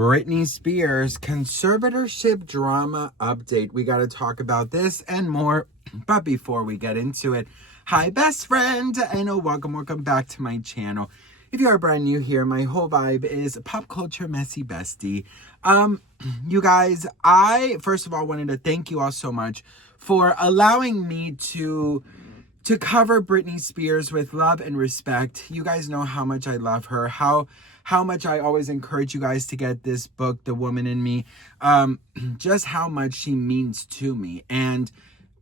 Britney Spears conservatorship drama update. We got to talk about this and more. But before we get into it, hi, best friend, and welcome back to my channel. If you are brand new here, my whole vibe is pop culture messy bestie. You guys, I first of all wanted to thank you all so much for allowing me to cover Britney Spears with love and respect. You guys know how much I love her, how much I always encourage you guys to get this book, The Woman in Me, just how much she means to me. And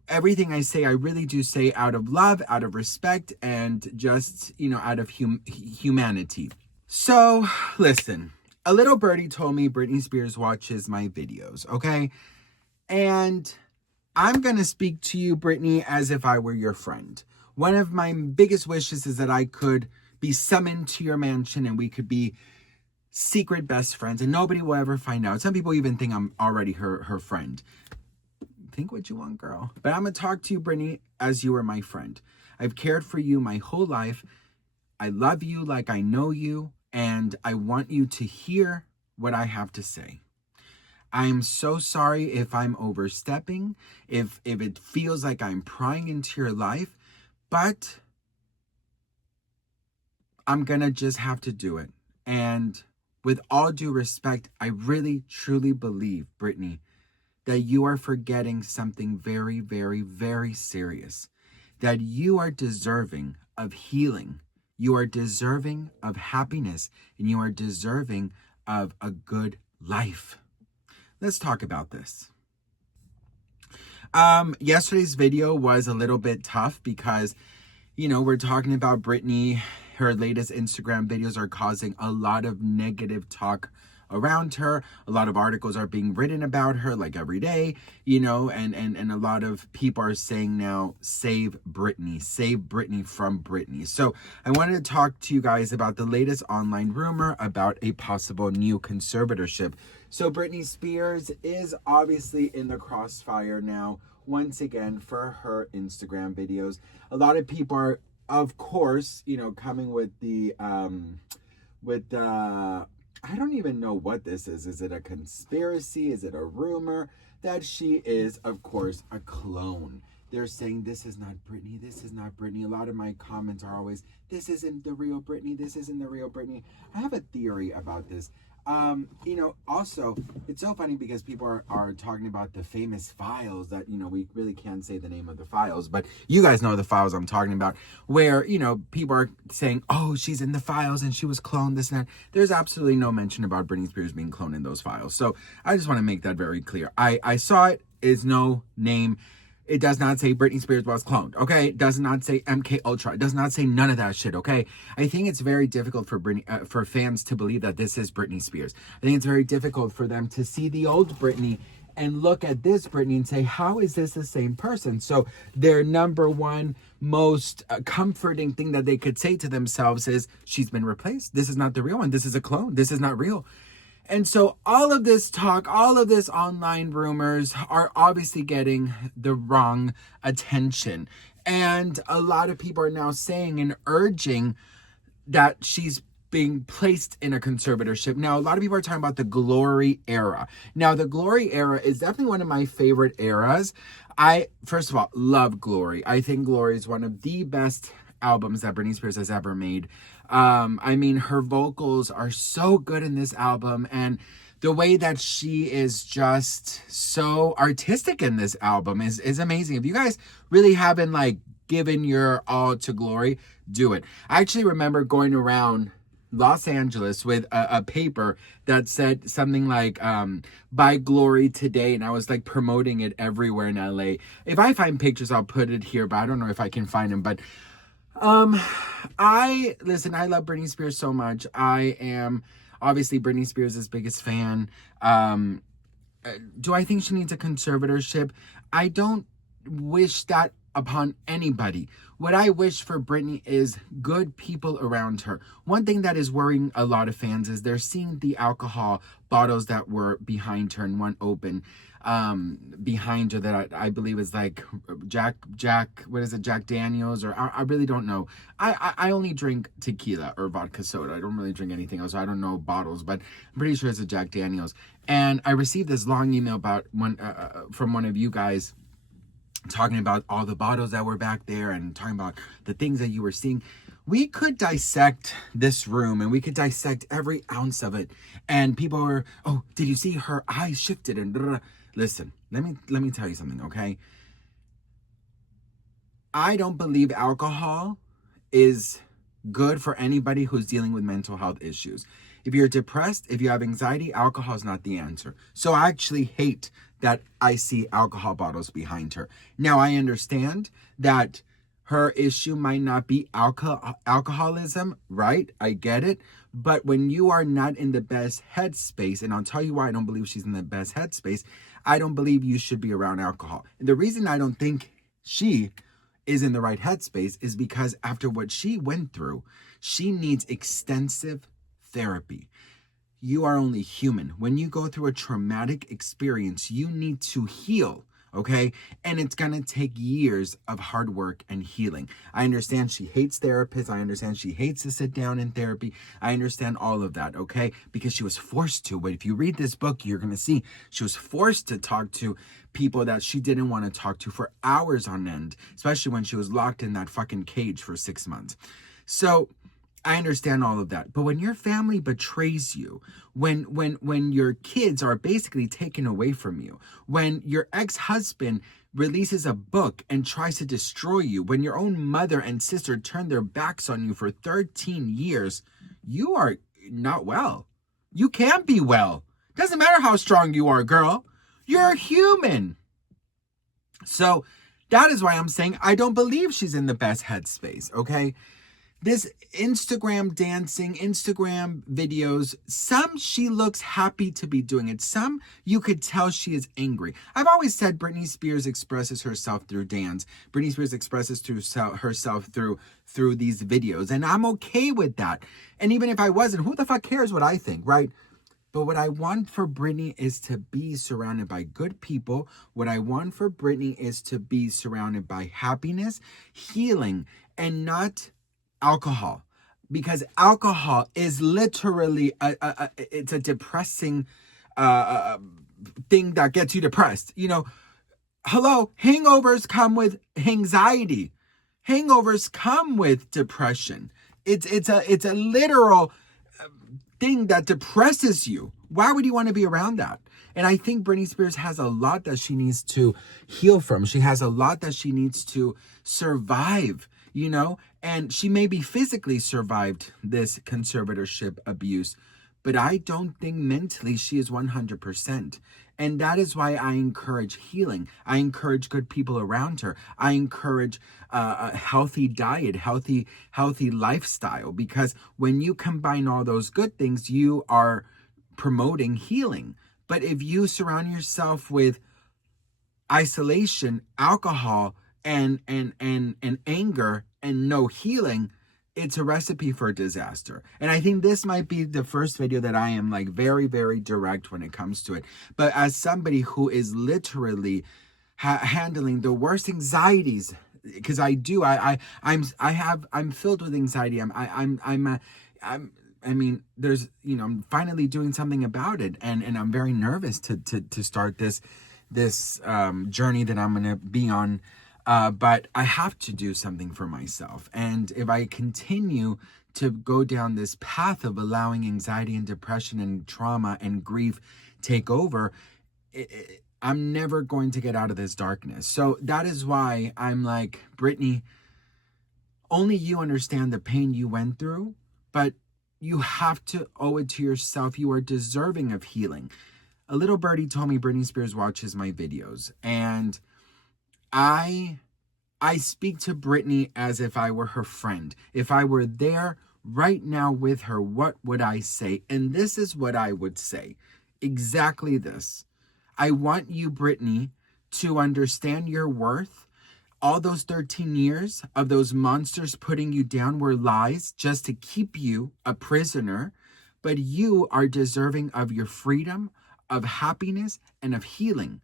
everything I say, I really do say out of love, out of respect, and just, out of humanity. So, listen, a little birdie told me Britney Spears watches my videos, okay? And I'm going to speak to you, Britney, as if I were your friend. One of my biggest wishes is that I could be summoned to your mansion and we could be secret best friends and nobody will ever find out. Some people even think I'm already her friend. Think what you want, girl. But I'm going to talk to you, Britney, as you are my friend. I've cared for you my whole life. I love you like I know you, and I want you to hear what I have to say. I'm so sorry if I'm overstepping, if it feels like I'm prying into your life, but I'm going to just have to do it. And with all due respect, I really, truly believe, Britney, that you are forgetting something very, very, very serious. That you are deserving of healing. You are deserving of happiness. And you are deserving of a good life. Let's talk about this. Yesterday's video was a little bit tough because, we're talking about Britney. Her latest Instagram videos are causing a lot of negative talk around her. A lot of articles are being written about her like every day, and a lot of people are saying now, save Britney from Britney. So I wanted to talk to you guys about the latest online rumor about a possible new conservatorship. So Britney Spears is obviously in the crossfire now, once again, for her Instagram videos. A lot of people are, of course, coming with the, I don't even know what this is. Is it a conspiracy? Is it a rumor that she is, of course, a clone? They're saying, this is not Britney. This is not Britney. A lot of my comments are always, this isn't the real Britney. This isn't the real Britney. I have a theory about this. Also, it's so funny because people are talking about the famous files that, we really can't say the name of the files, but you guys know the files I'm talking about, where, people are saying, oh, she's in the files and she was cloned, this and that. There's absolutely no mention about Britney Spears being cloned in those files. So I just want to make that very clear. I saw it, is no name. It does not say Britney Spears was cloned, okay? It does not say MK Ultra. It does not say none of that shit, okay? I think it's very difficult for for fans to believe that this is Britney Spears. I think it's very difficult for them to see the old Britney and look at this Britney and say, how is this the same person? So their number one most comforting thing that they could say to themselves is, she's been replaced. This is not the real one. This is a clone. This is not real. And so all of this talk, all of this online rumors are obviously getting the wrong attention. And a lot of people are now saying and urging that she's being placed in a conservatorship. Now, a lot of people are talking about the Glory era. Now, the Glory era is definitely one of my favorite eras. I, first of all, love Glory. I think Glory is one of the best albums that Britney Spears has ever made. Her vocals are so good in this album, and the way that she is just so artistic in this album is amazing. If you guys really haven't given your all to Glory, do it. I actually remember going around Los Angeles with a paper that said something like buy Glory today, and I was promoting it everywhere in LA. If I find pictures, I'll put it here, but I don't know if I can find them. But I love Britney Spears so much. I am obviously Britney Spears' biggest fan. Do I think she needs a conservatorship? I don't wish that upon anybody. What I wish for Britney is good people around her. One thing that is worrying a lot of fans is they're seeing the alcohol bottles that were behind her and one open behind her that I believe is like Jack, what is it, Jack Daniels, or I really don't know. I only drink tequila or vodka soda. I don't really drink anything else, so I don't know bottles, but I'm pretty sure it's a Jack Daniels. And I received this long email about from one of you guys talking about all the bottles that were back there and talking about the things that you were seeing. We could dissect this room and we could dissect every ounce of it. And people were, oh, did you see her eyes shifted? And blah, blah. Listen, let me tell you something, okay? I don't believe alcohol is good for anybody who's dealing with mental health issues. If you're depressed, if you have anxiety, alcohol is not the answer. So I actually hate that I see alcohol bottles behind her. Now, I understand that her issue might not be alcoholism, right? I get it. But when you are not in the best headspace, and I'll tell you why I don't believe she's in the best headspace, I don't believe you should be around alcohol. And the reason I don't think she is in the right headspace is because after what she went through, she needs extensive therapy. You are only human. When you go through a traumatic experience, you need to heal, okay? And it's gonna take years of hard work and healing. I understand she hates therapists. I understand she hates to sit down in therapy. I understand all of that, okay? Because she was forced to. But if you read this book, you're gonna see she was forced to talk to people that she didn't want to talk to for hours on end, especially when she was locked in that fucking cage for 6 months. So I understand all of that. But when your family betrays you, when your kids are basically taken away from you, when your ex-husband releases a book and tries to destroy you, when your own mother and sister turn their backs on you for 13 years, you are not well. You can't be well. Doesn't matter how strong you are, girl. You're human. So that is why I'm saying I don't believe she's in the best headspace, okay? This Instagram dancing, Instagram videos, some she looks happy to be doing it. Some you could tell she is angry. I've always said Britney Spears expresses herself through dance. Britney Spears expresses herself through these videos. And I'm okay with that. And even if I wasn't, who the fuck cares what I think, right? But what I want for Britney is to be surrounded by good people. What I want for Britney is to be surrounded by happiness, healing, and not alcohol, because alcohol is literally it's a depressing thing that gets you depressed. You know, hello, hangovers come with anxiety. Hangovers come with depression. It's a literal thing that depresses you. Why would you want to be around that? And I think Britney Spears has a lot that she needs to heal from. She has a lot that she needs to survive, you know, and she maybe physically survived this conservatorship abuse, but I don't think mentally she is 100%. And that is why I encourage healing. I encourage good people around her. I encourage a healthy diet, healthy lifestyle, because when you combine all those good things, you are promoting healing. But if you surround yourself with isolation, alcohol, and anger and no healing, it's a recipe for disaster. And I think this might be the first video that I am like very, very direct when it comes to it. But as somebody who is literally handling the worst anxieties, because I do, I'm filled with anxiety. I mean, there's, you know, I'm finally doing something about it, and I'm very nervous to start this journey that I'm gonna be on. But I have to do something for myself. And if I continue to go down this path of allowing anxiety and depression and trauma and grief take over, I'm never going to get out of this darkness. So that is why I'm like, Britney, only you understand the pain you went through, but you have to owe it to yourself. You are deserving of healing. A little birdie told me Britney Spears watches my videos, and I speak to Britney as if I were her friend. If I were there right now with her, what would I say? And this is what I would say. Exactly this. I want you, Britney, to understand your worth. All those 13 years of those monsters putting you down were lies just to keep you a prisoner, but you are deserving of your freedom, of happiness, and of healing.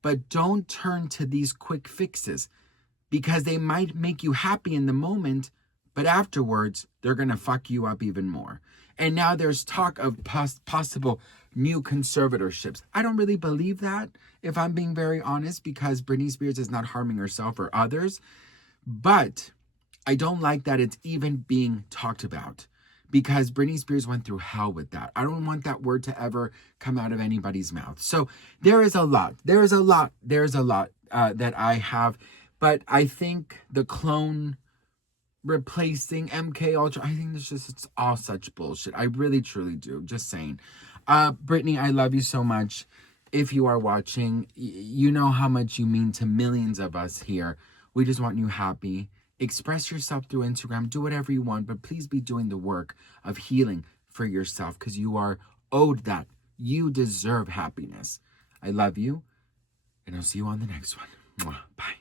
But don't turn to these quick fixes because they might make you happy in the moment, but afterwards, they're going to fuck you up even more. And now there's talk of possible new conservatorships. I don't really believe that, if I'm being very honest, because Britney Spears is not harming herself or others. But I don't like that it's even being talked about, because Britney Spears went through hell with that. I don't want that word to ever come out of anybody's mouth. So there is a lot that I have. But I think the clone replacing MK Ultra, I think it's all such bullshit. I really truly do. Just saying. Britney, I love you so much. If you are watching, you know how much you mean to millions of us here. We just want you happy. Express yourself through Instagram. Do whatever you want, but please be doing the work of healing for yourself, because you are owed that. You deserve happiness. I love you, and I'll see you on the next one. Mwah. Bye.